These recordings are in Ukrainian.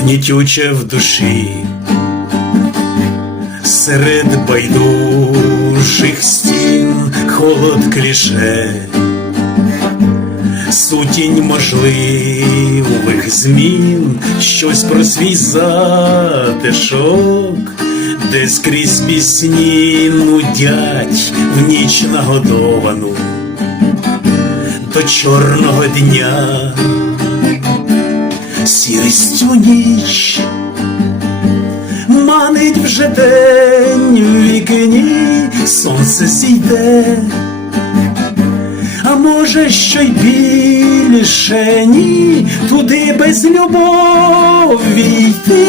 гнітюче в душі, серед байдужих стін холод кліше, сутінь можливих змін, щось про свій затишок, де скрізь пісні нудять в ніч нагодовану. До чорного дня, ніч, манить вже день в вікні, сонце зійде, а може, що й більше ні, туди без любові йти,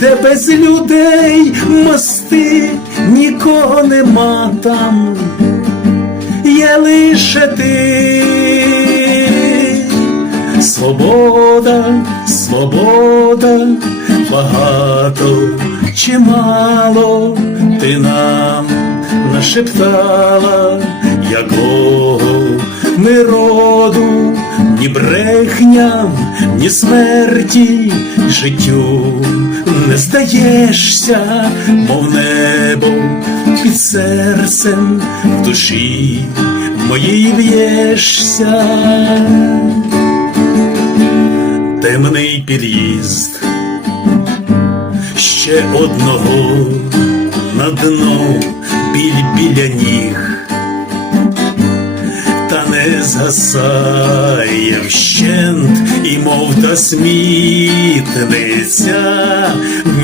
де без людей мости, нікого нема там. Є лише ти. Свобода, свобода, багато чи мало ти нам нашептала, якого ми роду, ні брехням, ні смерті, життю не здаєшся, мов небо під серцем в душі моїй б'єшся. Темний під'їзд. Ще одного на дно біль біля ніг, та не згасає вщент, і мов та смітниця,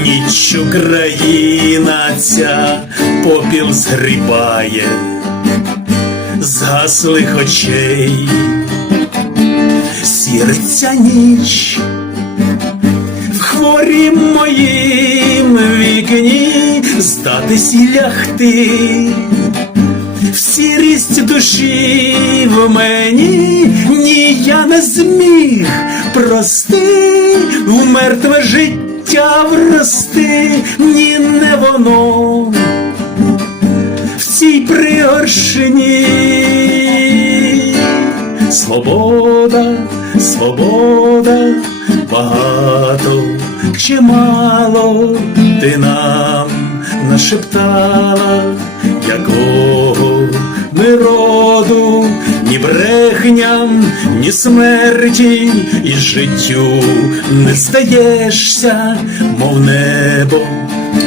ніч Україна ця попіл згрібає, згаслих очей, сіриться ніч. В хворі моїм вікні здатись і лягти, в сірість душі в мені ні я не зміг прости, в мертве життя врости, ні не воно в цій пригоршині. Свобода, свобода, багато чи мало ти нам нашептала, якого ми роду, ні брехням, ні смерті, і життю не здаєшся, мов небо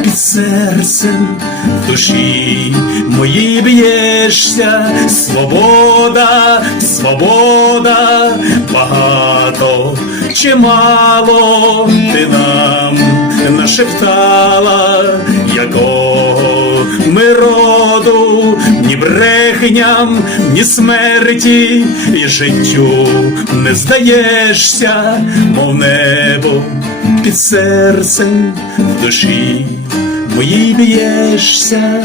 під серцем в душі моїй б'єшся, свобода, свобода, багато чи мало ти нам нашептала, якого ми роду, ні брехням, ні смерті, і життю не здаєшся, мов небо під серцем в душі моїй б'єшся.